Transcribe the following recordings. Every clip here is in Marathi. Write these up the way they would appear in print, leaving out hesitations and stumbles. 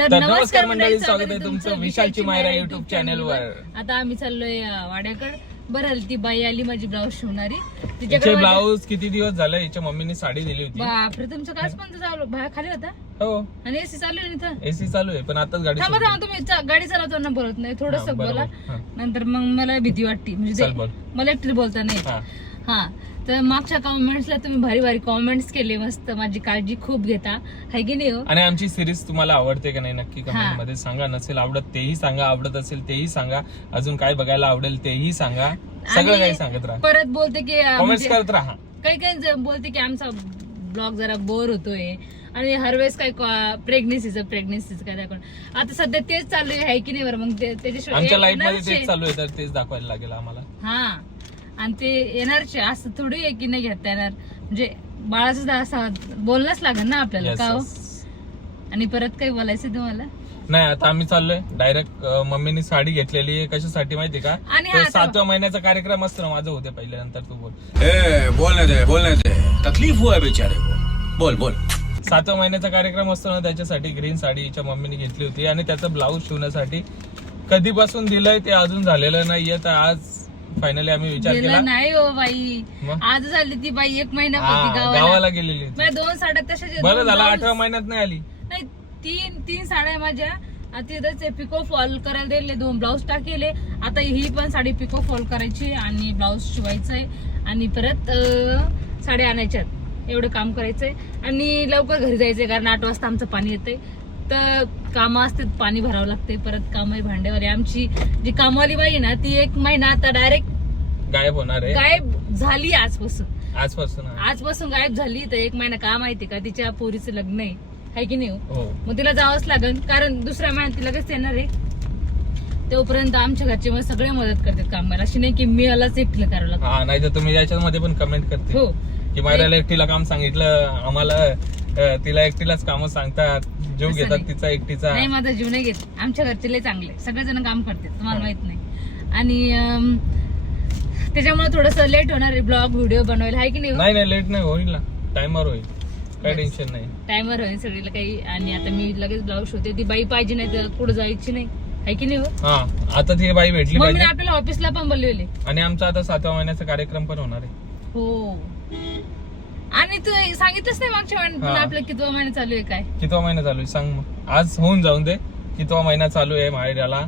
तर नमस्कार मंडळी, स्वागत आहे तुमचं विशालची मायरा युट्यूब चॅनल वर. आता आम्ही चाललोय वाड्याकडे. बरं ती बाई आली माझी ब्लाऊज शिवणारी. तिचे ब्लाऊज किती दिवस झाले हिच्या मम्मीने साडी दिली होती. बापरे, तुमचं काच पण चालू बाहेर खाली होता. हो, आणि एसी चालू आहे इथं. एसी चालू आहे पण आताच गाडी थांबा थांबा, तुम्ही गाडी चालवताना बोलत नाही, थोडंसं बोला. नंतर मग मला भीती वाटते, म्हणजे मला एकटी बोलता नाही. हा, तर मागच्या कॉमेंट्सला तुम्ही भारी भारी कॉमेंट्स केले, मस्त माझी काळजी खूप घेता, हाय की नाही हो? आणि आमची सिरीज तुम्हाला आवडते का नाही नक्की कमेंट मध्ये सांगा. नसेल आवडत तेही सांगा, आवडत असेल तेही सांगा, अजून काय बघायला आवडेल तेही सांगा, सगळं काही सांगत राहा. परत बोलते की कमेंट्स करत राहा. काही बोलते की आमचा ब्लॉग जरा बोर होतोय आणि हर वेळेस काय प्रेग्नेन्सीचं काय दाखवून. आता सध्या तेच चालू आहे की नाही बरं, मग त्याच्याशिवाय आमच्या लाईफ मध्ये तेच चालू आहे, तर तेच दाखवायला लागेल आम्हाला. हा, आणि ते येणारच, असं थोडी आहे की नाही घेता येणार, म्हणजे बाळाचं असं बोलणंच लागेल ना आपल्याला का हो? आणि परत काही बोलायचं तुम्हाला नाही. आता आम्ही चाललोय डायरेक्ट. मम्मीनी साडी घेतलेली आहे कशासाठी माहिती का? आणि 7व्या महिन्याचा कार्यक्रम असतो ना माझं, होते पहिले, नंतर तू बोल. बोलने दे तकलीफ हुआ है बेचारे को. बोल 7व्या महिन्याचा कार्यक्रम असतो ना, त्याच्यासाठी ग्रीन साडी हिच्या मम्मीने घेतली होती आणि त्याचं ब्लाऊज शिवण्यासाठी कधीपासून दिलंय ते अजून झालेलं नाहीये. तर आज फायनली आम्ही विचार केला. नाही हो बाई, आज झाली ती बाई 1 महिना गावाला गेलेली. 2 साड्या तशाच. बरं झालं 8व्या महिन्यात नाही आली. नाही, तीन साड्या माझ्या तिथंच पिको फॉल करायला दिले, 2 ब्लाऊज टाकेले. आता ही पण साडी पिको फॉल करायची आणि ब्लाऊज शिवायचंय आणि परत साड्या आणायच्यात, एवढं काम करायचंय आणि लवकर घरी जायचंय, कारण 8 वाजता आमचं पाणी येतंय. तर कामं असतात, पाणी भरावं लागते, परत काम आहे भांड्यावर. आमची जी कामवाली बाई ना, ती 1 महिना आता डायरेक्ट गायब होणार आहे. गायब झाली आजपासून गायब झाली. तर 1 महिना का माहिती का, तिच्या पोरीचं लग्न आहे की नाही हो? मग तिला जावंच लागेल, कारण दुसऱ्या महिन्यात ती लगेच येणार आहे. तोपर्यंत आमच्या घरचे मग सगळे मदत करतात कामाला, अशी नाही की मी यालाच एकटीला करावं लागतं. हा, नाही तर तुम्ही याच्यामध्ये पण कमेंट करते हो की मायराला एकटीला काम सांगितलं आम्हाला, तिला एकटीलाच काम सांगतात, जीव घेतात तिचा एकटीचा. नाही, माझा जीव नाही घेत. आमच्या घरचे लय चांगले, सगळेजण काम करतात, तुम्हाला माहित नाही. आणि त्याच्यामुळे थोडस लेट होणार आहे ब्लॉग व्हिडिओ बनवायला, हाय की नाही? नाही लेट नाही, होईल ना, टाइमवर होईल, काही टेन्शन नाही. टाइमवर होईल सगळीला काही. आणि आता मी लगेच ब्लाऊज शिवते. ती बाई पाहिजे, नाही तर पुढे जायची नाही, हाय की नाही हो? हा, आता ती बाई भेटली पाहिजे. आपल्याला ऑफिसला पण बोलवले आणि आमचा आता 7व्या महिन्याचा कार्यक्रम पण होणार आहे. हो, आणि तू सांगितलंच नाही मागच्या महिन्यात आपलं कितवा महिना चालू आहे, काय कितवा महिना चालू आहे सांग. मग आज होऊन जाऊन दे, कितवा महिना चालू आहे मायराला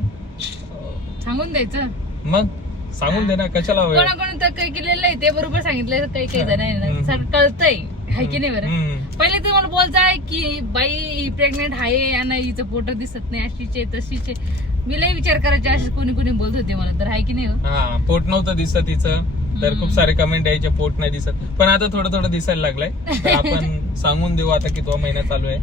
सांगून द्यायचं. मग सांगून दे ना, कशाला कोणाकोण तर काही केलेलं आहे ते बरोबर सांगितलं, काही जण कळतंय, हाय की नाही बरं? पहिले तर मला बोलताय की बाई प्रेग्नेंट आहे आणि हिचं फोटो दिसत नाही, अशीचे तशीचे. मी लय विचार करायचे, असे कोणी बोलत होते मला, तर हाय की नाही हो? पोट नव्हतं दिसत हिचं, तर खूप सारे कमेंट यायचे पोट नाही दिसत, पण आता थोडं दिसायला लागलंय. आपण सांगून देऊ आता कितवा महिना चालू आहे,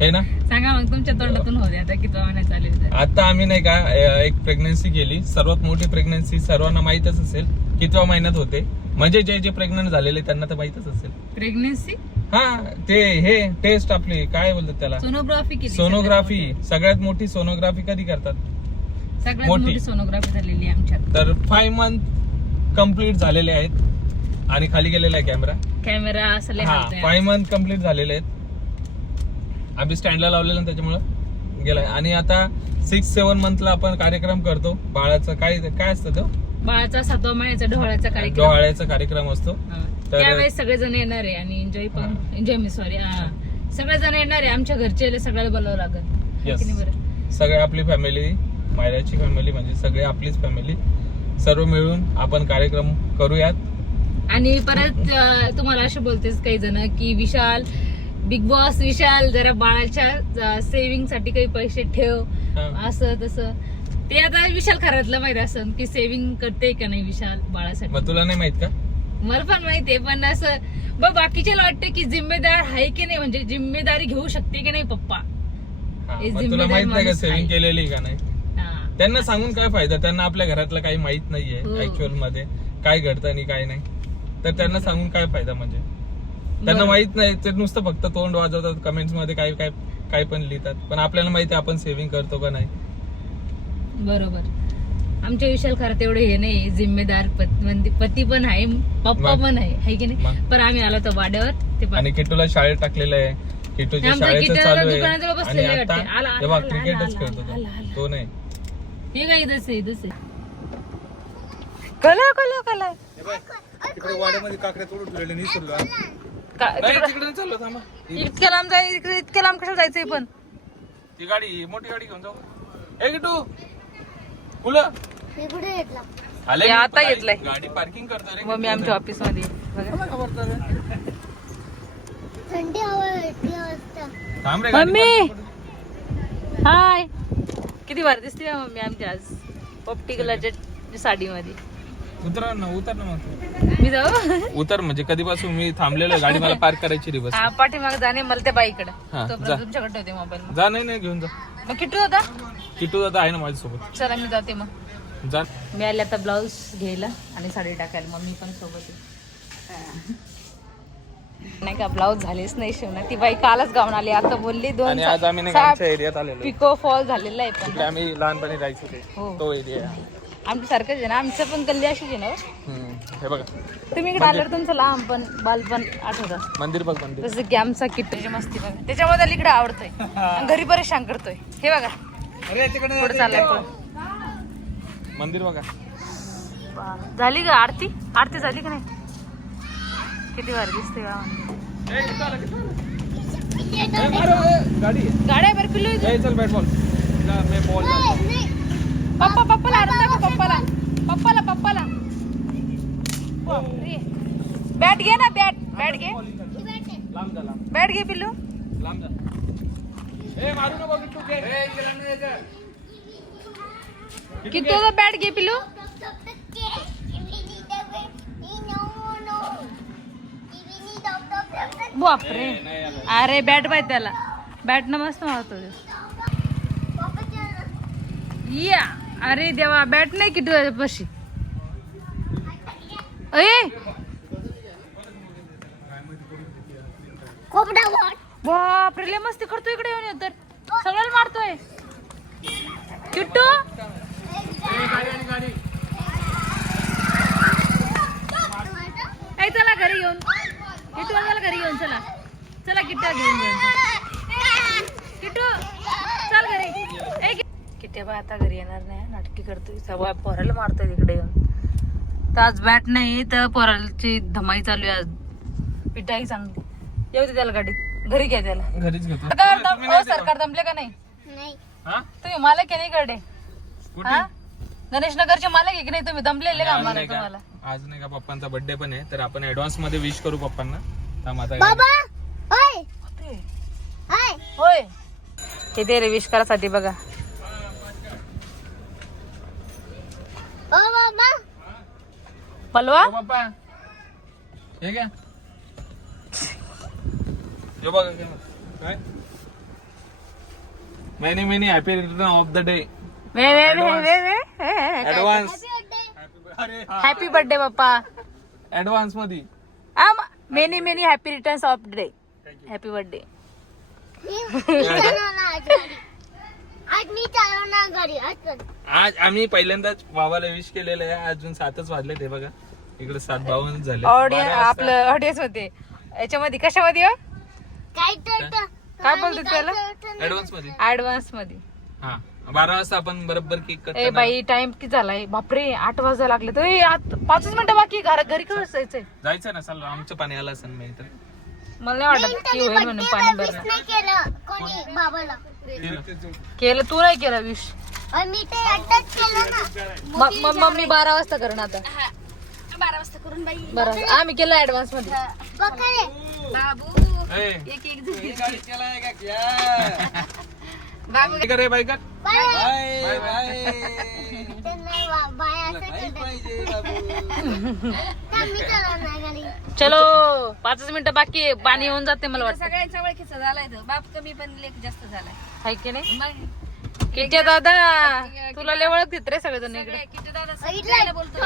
हे ना? सांगा मग, तुमच्या तोंडातून होते आता कितवा महिना चालू आहे. आता आम्ही नाही का एक प्रेग्नन्सी केली, सर्वात मोठी प्रेग्नन्सी, सर्वांना माहितच असेल कितव्या महिन्यात होते. म्हणजे जे प्रेग्नंट झालेले त्यांना तर माहितच असेल प्रेग्नन्सी. हा, ते हे टेस्ट आपली काय बोलतात त्याला, सोनोग्राफी. सगळ्यात मोठी सोनोग्राफी कधी करतात? सगळ्यात मोठी सोनोग्राफी झालेली आहे आमच्यात. तर 5 मंथ कम्प्लीट झालेले आहेत आणि खाली गेलेला आहे कॅमेरा असं. 5 मंथ कम्प्लीट झालेले आहेत. आम्ही स्टँडला लावलेलं त्याच्यामुळे गेलाय. आणि आता 6-7 मंथला आपण कार्यक्रम करतो बाळाचा. काय असतं तो? बाळाचा 7व्या महिन्याचा डोहाळ्याचा कार्यक्रम असतो. त्यावेळेस सगळेजण येणार आहे आणि सगळेजण येणार आहे. आमच्या घरचे सगळ्याला बोलावं लागेल. सगळे आपली फॅमिली, मायराची फॅमिली म्हणजे सगळे आपलीच फॅमिली, सर्व मिळून आपण कार्यक्रम करूयात. आणि परत तुम्हाला असे बोलतेस काही जण की विशाल, बिग बॉस विशाल, जरा बाळाच्या सेव्हिंग साठी काही पैसे ठेव, असं तसं. ते आता विशाल खरातलं माहिती असं की सेव्हिंग करते का नाही विशाल बाळासाठी. मग तुला नाही माहित का? मला पण माहितीये, पण असं बाकीच्याला वाटतं की जिम्मेदार आहे की नाही, म्हणजे जिम्मेदारी घेऊ शकते की नाही पप्पा. तुला माहित नाही का सेव्हिंग केलेली का नाही? त्यांना सांगून काय फायदा? त्यांना आपल्या घरातलं काही माहित नाहीये ऍक्च्युअल मध्ये काय घडतं आणि काय नाही. तर त्यांना सांगून काय फायदा? म्हणजे त्यांना माहित नाही, ते नुसतं फक्त तोंड वाजवतात, कमेंट्स मध्ये काय पण लिहितात. पण आपल्याला माहिती आहे आपण सेव्हिंग करतो का नाही. बरोबर. आमच्या विशाल खरं तेवढं हे नाही, जिम्मेदार पती पण आहे, पप्पा पण आहे की नाही. पण आम्ही आलो तर वाड्यावर. आणि किट्टूला शाळेत टाकलेलं आहे, किटूच्या आमचा शाळेचं किट्या चालू दुकानाजवळ आहे आणि बसलेला आहे आता वाटते. आला, आला, तेव्हा आला, क्रिकेटच आला, खेळतो आला, आला. तो नाही. हे काय इथंच आहे कला तिकडे वाड्यामध्ये काकड्या तोडून ठेवलेल्या निसरलो नाही, तिकडे नाही चाललो, थांबा. इतक्या लांब इतक्या लांब कशाला जायचंय पण ती गाडी मोठी गाडी घेऊन जाऊ. ए किटू मुलं आले हे मी, आता गाडी- घेतलंय. गाडी पार्किंग करतो रे. मम्मी आमच्या ऑफिस मध्ये बघा. थांब रे, गाडी मम्मी parking हाय किती भारी दिसते का मम्मी आमची आज ऑप्टिकलच्या साडीमध्ये. करू. उतर ना मग मी जाऊ उतर म्हणजे कधीपासून मी थांबलेलो आहे, गाडी मला पार्क करायची रे बस. हा पाठीमाग जाणे मला त्या बाईकडे हा, तो जा. तुमच्याकडे होते मोबाईल जा. नाही घेऊन जा. मग किटू होता किटू दादा आहे ना माझ्यासोबत. चला मी जाते मग. जा. मी आले आता ब्लाऊज घ्यायला आणि साडी टाकायला मम्मी पण सोबत आहे. नाही का ब्लाऊज झालेच नाही शिवणार ती बाई कालच गाऊन आली आता बोलली आणि आज आम्ही नाही का आमच्या एरियात आलेलो आहे. पिको फॉल झालेला आहे पण तिथे आम्ही लहानपणी राहायचो ते हो. तो एरिया आहे. आमच्या सारखंच आहे ना आमचं पण गल्ली अशीच आहे ना हो. हे बघा तुम्ही इकडे आल्यावर तुमचं लहानपण बालपण आठवतं मंदिर बघ मंदिर. जसं की आमचा किट्टूची मस्ती बघा त्याच्यामुळे त्याला इकडे आवडतोय आणि घरी परेशान करतोय हे बघा पुढे चाललाय पण मंदिर बघा. झाली का आरती आरती झाली का नाही किती भारी दिसते का गाडी गाड्या बरं पिल्लू इथे. चल बॅट बॉल बॉल पप्पाला आणून दाखव पप्पाला बॅट घे ना बॅट घे लांब जा बॅट घे पिल्लू लांब जा. ए मारू नको किट्टू घे. किती होता बॅट घे पिल्लू बापरे अरे बॅट पाहिजे त्याला बॅट न मस्त मारतो या अरे देवा बॅट नाही किती पशी बापरे लय मस्ती करतो इकडे येऊन तर सगळ्याला मारतोय किट्टू चला घरी घेऊन किट्टू चला घरी घेऊन चला किट्ट्या घेऊन किट्टू चल घरी किट्ट्या बा आता घरी येणार नाही नाटकी करतोय सगळ्या पोराला मारतोय तिकडे येऊन तर आज बॅट नाही तर पोराची धमाई चालू आहे आज पिटाई चांगली येऊ दे त्याला गाडी घरी घ्या त्याला घरीच घेतो. सरकार दमले का नाही हा? तुम्ही मालक आहे नाही कुठे? हा गणेश नगरचे मालक आहे की नाही तुम्ही दमलेले का आज आम्हाला नाही का- तुम्हाला आज नाही का पप्पांचा बर्थडे पण आहे तर आपण ऍडव्हान्स मध्ये विश करू पप्पांना. थांब आता होय किती रे विश करासाठी बघा पलवा ओ पप्पा हे घ्या. हे बघा काय many happy return of the day advance happy birthday पप्पा ऍडव्हान्स मध्ये. Many happy returns of day happy birthday आज आम्ही पहिल्यांदाच भावाला विश केलेलं आहे. अजून 7च वाजले ते बघा इकडे 7:52 झाले. ऑडियन्स आपलं ऑडियन्स होते याच्यामध्ये कशामध्ये हो? काय बोलतो त्याला ऍडव्हान्स मध्ये. ऍडव्हान्स मध्ये हा 12 वाजता आपण बरोबर केक कट ए बाई टाइम किती झालाय बापरे 8 वाजायला लागले तर 5 मिनिटं बाकी घरी कसं जायचंय जायचं ना चाललो. आमचं पाणी आलं असेल मी तर मला नाही वाटत की होईल म्हणून पाणी भरणं केलं तू नाही केलं विश मम्मी 12 वाजता करून आता 12 वाजता करून बाई 12 वाजता आम्ही केलं ऍडव्हान्स मध्ये बाबू ए, एक एक काय करे बाई का चलो 5 मिनिटं बाकी आहे. पाणी येऊन जाते मला वाटतं सगळ्यांचा ओळखीचा झालाय तो बाप कमी पण लेख जास्त झालाय हाय की नाही मग किट्या दादा तुला लय ओळख रे सगळेजण इकडे सगळे किती दादा सगळ्यांना बोलतो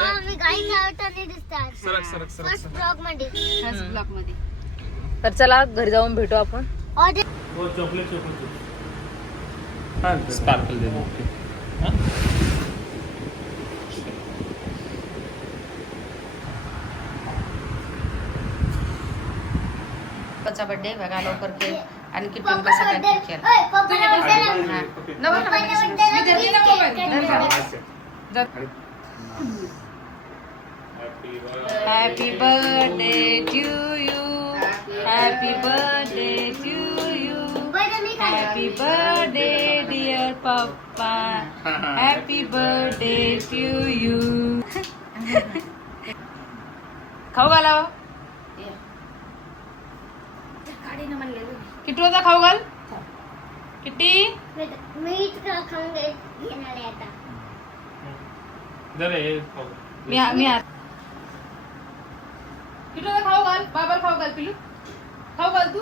सरक सरक सरक सरक. ब्लॉक मध्ये तर चला घरी जाऊन भेटू आपण स्पार्कल दे दो. हा? बर्थडे बघा लवकर केक आणि किटून कसा काय केक केला हा. नको ना मला. मी धरली ना मोबाईल. धर. Happy birthday to you. Happy birthday to you. Happy birthday dear papa. Happy birthday to you. खाऊ घाला. किट्टू आता खाऊ घाल. किट्टी मी किट्टू आता खाऊ घाल. बाबाला खाऊ घाल. पिलू खाऊ घाल तू.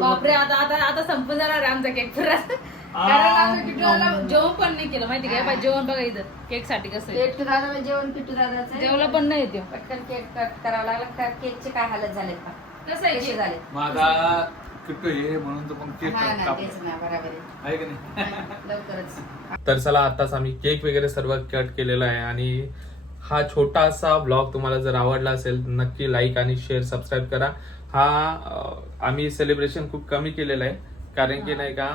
बापरे आता आता आता संपून जाणार आहे आमचा केक फिरायला. कारण आमच्या किट्टूला जेवण पण नाही केलं माहिती काय. जेवण बघा इथं केक साठी कसं आहे. किट्टू दादाला जेवण किट्टू दादाचं जेवला पण नाही येते. पटकन केक कट करावा लागला. केकचे काय हालत झाले का कसं आहे कसे केक? झाले माझा किट्टू हे म्हणून तर मग केक हा ना कापला. तेच ना बरोबर आहे. आहे की नाही? लवकरच. तर चला आताच आम्ही केक वगैरे सर्व कट केलेला आहे आणि हा छोटासा ब्लॉग तुम्हाला जर आवडला असेल नक्की लाईक आणि शेअर सबस्क्राईब करा. आम्ही सेलिब्रेशन खूप कमी केलेलं आहे कारण की नाही का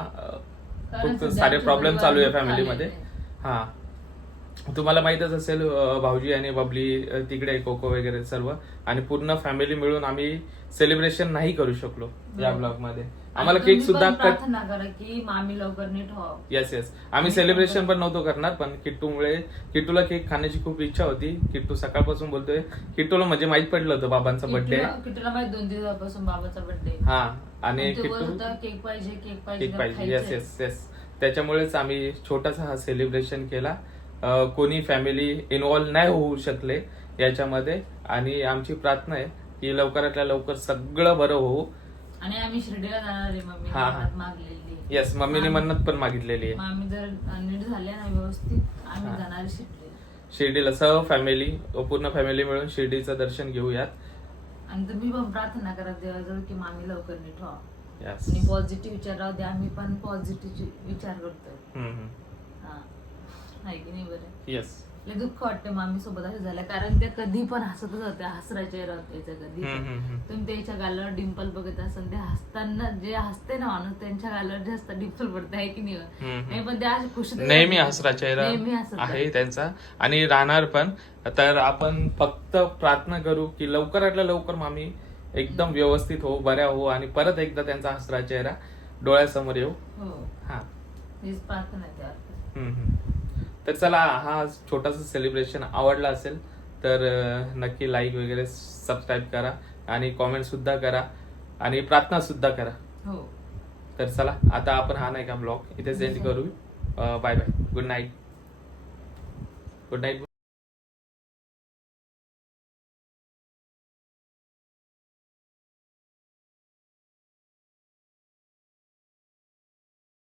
खूप सध्या सारे आमच्या प्रॉब्लेम चालू आहे परिवारात फॅमिलीमध्ये. चालू हा तुम्हाला माहितच असेल भाऊजी आणि बबली तिकडे कोको वगैरे सर्व आणि पूर्ण फॅमिली मिळून आम्ही सेलिब्रेशन नाही करू शकलो या ब्लॉग मध्ये. आम्हाला आणि केक तुम्ही सुद्धा पण कट प्रार्थना करा की मामी लवकर नीट व्हावं. येस आम्ही सेलिब्रेशन पण नव्हतो करणार पण किट्टूमुळे किट्टूला केक खाण्याची खूप इच्छा होती. किट्टू सकाळपासून बोलतोय. किट्टूला म्हणजे माहित पडलं होतं बाबांचा बर्थडे किट्टूला माहिती 2 दिवसापासून बाबाचा बर्थडे. हा आणि किट्टू किट्टू केक पाहिजे केक केक पाहिजे. येस खायचंय. येस येस त्याच्यामुळेच आम्ही छोटासा हा सेलिब्रेशन केला. कोणी फॅमिली इन्व्हॉल्व नाही होऊ शकले याच्यामध्ये आणि आमची प्रार्थना आहे की लवकरातल्या लवकर सगळं बरं होऊ. आणि आम्ही शिर्डीला जाणार आहे. मम्मी हा, हा. मागलेली. येस मम्मीने मन्नत पण मागितलेली आहे. मामी जर नीट झाल्या ना व्यवस्थित आम्ही हा. जाणार आहे शिर्डीला. शिर्डीला सर्व फॅमिली पूर्ण फॅमिली मिळून शिर्डीचं दर्शन घेऊयात. आणि तुम्ही पण प्रार्थना करा देवाजवळ की मामी लवकर नीट व्हा. येस आणि पॉझिटिव्ह विचार राहू द्या. आम्ही पण पॉझिटिव्ह विचार करतोय. हा आहे की नाही बरं. येस लय दुःख वाटतं मामी सोबत असं झालं कारण त्या कधी पण हसतच होत्या. हसराच्या राहत्या कधी पण. तुम्ही त्याच्या गालावर डिंपल बघत असाल. ते हसताना जे हसते ना माणूस त्यांच्या गालावर जास्त डिंपल पडते आहे की नाही. नाही पण त्या अशा खुश नेहमी हसरा चेहरा नेहमी हसत आहे त्यांचा आणि राहणार पण. तर आपण फक्त प्रार्थना करू की लवकरातल्या लवकर मामी एकदम व्यवस्थित हो बऱ्या हो आणि परत एकदा त्यांचा हसरा चेहरा डोळ्यासमोर येऊ. हो हा हीच प्रार्थना आहे त्यावर. तर चला हा छोटासा सेलिब्रेशन आवडला असेल तर नक्की लाईक वगैरे सबस्क्राईब करा आणि कॉमेंट सुद्धा करा आणि प्रार्थना सुद्धा करा. हो तर चला आता आपण हा नाही का ब्लॉग इथे सेंड करू. Bye bye. Good night. Good night.